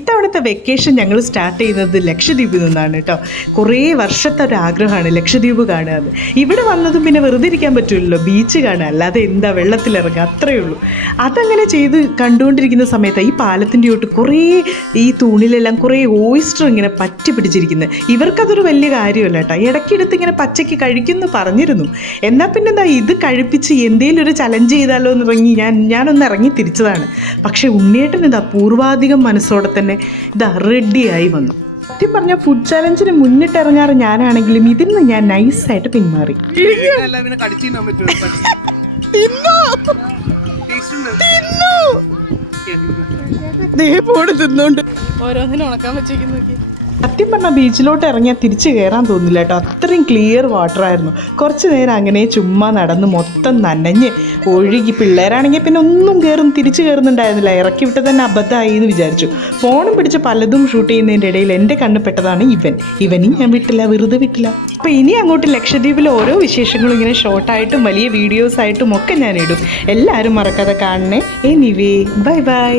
ഇത്തവണത്തെ വെക്കേഷൻ ഞങ്ങൾ സ്റ്റാർട്ട് ചെയ്യുന്നത് ലക്ഷദ്വീപിൽ നിന്നാണ് കേട്ടോ. കുറേ വർഷത്തെ ഒരു ആഗ്രഹമാണ് ലക്ഷദ്വീപ് കാണുക എന്ന്. ഇവിടെ വന്നതും പിന്നെ വെറുതെ ഇരിക്കാൻ പറ്റില്ലല്ലോ, ബീച്ച് കാണുക, അല്ലാതെ എന്താ വെള്ളത്തിലിറങ്ങുക, അത്രയേ ഉള്ളൂ. അതങ്ങനെ ചെയ്ത് കണ്ടുകൊണ്ടിരിക്കുന്ന സമയത്ത് ഈ പാലത്തിൻ്റെ ചോട്ട് കുറേ ഈ തൂണിലെല്ലാം കുറേ ഓയിസ്റ്റർ ഇങ്ങനെ പറ്റി പിടിച്ചിരിക്കുന്നത്. ഇവർക്കതൊരു വലിയ കാര്യമല്ല കേട്ടോ. ഇടയ്ക്കെടുത്ത് ഇങ്ങനെ പച്ചയ്ക്ക് കഴിക്കുമെന്ന് പറഞ്ഞിരുന്നു. എന്നാൽ പിന്നെ എന്താ ഇത് കഴിപ്പിച്ച് എന്തെങ്കിലും ഒരു ചലഞ്ച് ചെയ്താലോ എന്ന് ഇറങ്ങി ഞാനൊന്ന് ഇറങ്ങി തിരിച്ചതാണ്. പക്ഷേ ഉണ്ണിയേട്ടൻ ഇതാ പൂർവാധികം മനസ്സോടെ തന്നെ ഇതാ റെഡിയായി വന്നു. സത്യം പറഞ്ഞാൽ ഫുഡ് ചലഞ്ചിന് മുന്നിട്ടിറങ്ങാറ് ഞാനാണെങ്കിലും ഇതിൽ നിന്ന് ഞാൻ നൈസായിട്ട് പിന്മാറി. തിന്നോണ്ട് ഓരോന്നിനും ഉണക്കാൻ വെച്ചേക്കുന്നു. സത്യം പറഞ്ഞാൽ ബീച്ചിലോട്ട് ഇറങ്ങിയാൽ തിരിച്ച് കയറാൻ തോന്നില്ല കേട്ടോ. അത്രയും ക്ലിയർ വാട്ടർ ആയിരുന്നു. കുറച്ച് നേരം അങ്ങനെ ചുമ്മാ നടന്ന് മൊത്തം നനഞ്ഞ് ഒഴുകി. പിള്ളേരാണെങ്കിൽ പിന്നെ ഒന്നും തിരിച്ച് കയറുന്നുണ്ടായിരുന്നില്ല. ഇറക്കി വിട്ട് തന്നെ അബദ്ധമായി എന്ന് വിചാരിച്ചു. ഫോണും പിടിച്ച് പലതും ഷൂട്ട് ചെയ്യുന്നതിൻ്റെ ഇടയിൽ എൻ്റെ കണ്ണ് പെട്ടതാണ് ഇവനും ഞാൻ വിട്ടില്ല, വെറുതെ വിട്ടില്ല. അപ്പോൾ ഇനി അങ്ങോട്ട് ലക്ഷദ്വീപിലെ ഓരോ വിശേഷങ്ങളും ഇങ്ങനെ ഷോർട്ടായിട്ടും വലിയ വീഡിയോസായിട്ടും ഒക്കെ ഞാൻ ഇടും. എല്ലാവരും മറക്കാതെ കാണണേ. Anyway bye bye.